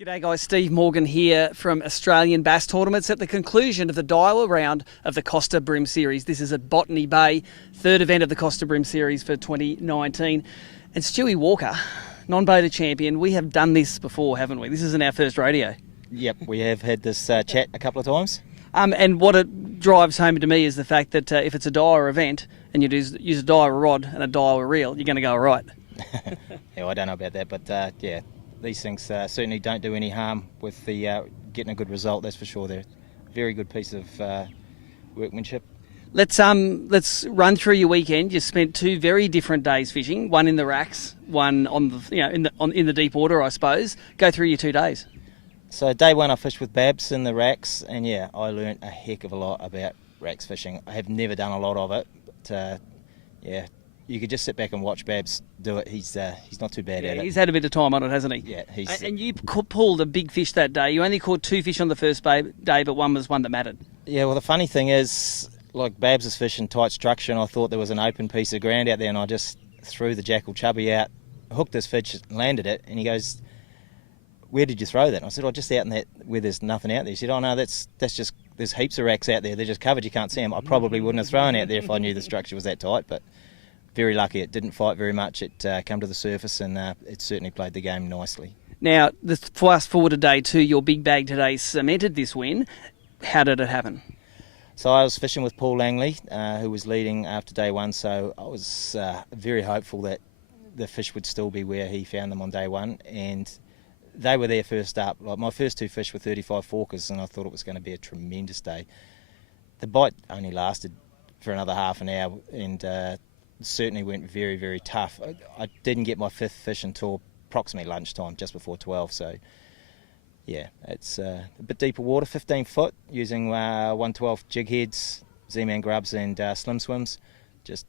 G'day guys, Steve Morgan here from Australian Bass Tournaments at the conclusion of the Daiwa round of the Costa BREAM Series. This is at Botany Bay, third event of the Costa BREAM Series for 2019. And Stuart Walker, non-boater champion, we have done this before, haven't we? This isn't our first rodeo. Yep, we have had this chat a couple of times. And what it drives home to me is the fact that if it's a Daiwa event and you use a Daiwa rod and a Daiwa reel, you're going to go all right. Yeah, I don't know about that, but yeah, these things certainly don't do any harm with the getting a good result, that's for sure. They're a very good piece of workmanship. Let's run through your weekend. You spent two very different days fishing, one in the racks, one on the in the deep water, I suppose. Go through your 2 days. So day one I fished with Babs in the racks, and yeah, I learnt a heck of a lot about racks fishing. I have never done a lot of it, but yeah, you could just sit back and watch Babs do it. He's not too bad at it. He's had a bit of time on it, hasn't he? Yeah, and you pulled a big fish that day. You only caught 2 fish on the first day, but one was one that mattered. Yeah, well the funny thing is, like Babs is fishing tight structure, and I thought there was an open piece of ground out there, and I just threw the jackal chubby out, hooked this fish, landed it, and he goes, "Where did you throw that?" And I said, "Oh, just out in that where there's nothing out there." He said, "Oh no, that's just, there's heaps of racks out there. They're just covered. You can't see them." I probably wouldn't have thrown out there if I knew the structure was that tight, but very lucky. It didn't fight very much. It came to the surface, and it certainly played the game nicely. Now, fast forward to day 2, your big bag today cemented this win. How did it happen? So I was fishing with Paul Langley, who was leading after day 1, so I was very hopeful that the fish would still be where he found them on day 1, and they were there first up. Like my first 2 fish were 35 forkers, and I thought it was going to be a tremendous day. The bite only lasted for another half an hour, and certainly went very, very tough. I didn't get my 5th fish until approximately lunchtime, just before 12, so yeah, it's a bit deeper water, 15 foot, using 112 jig heads, Z-Man grubs and slim swims. Just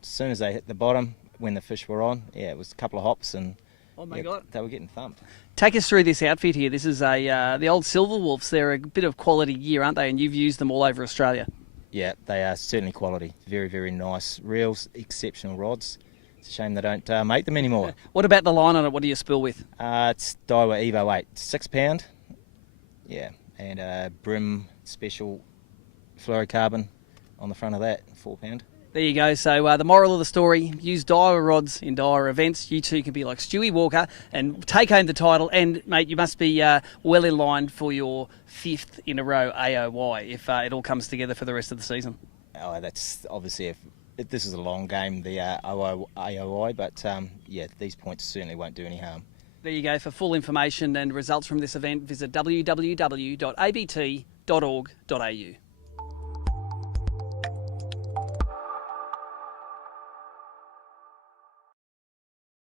as soon as they hit the bottom, when the fish were on, yeah, it was a couple of hops, and oh my God, they were getting thumped. Take us through this outfit here. This is the old Silver Wolves. They're a bit of quality gear, aren't they? And you've used them all over Australia. Yeah, they are certainly quality. Very, very nice reels, exceptional rods. It's a shame they don't make them anymore. What about the line on it? What do you spill with? It's Daiwa Evo 8, 6 pound. Yeah, and BREAM special fluorocarbon on the front of that, 4 pound. There you go. So the moral of the story, use Daiwa rods in Daiwa events. You too can be like Stewie Walker and take home the title. And, mate, you must be well in line for your 5th in a row AOY if it all comes together for the rest of the season. Oh, that's obviously, if this is a long game, the AOY, but yeah, these points certainly won't do any harm. There you go. For full information and results from this event, visit www.abt.org.au.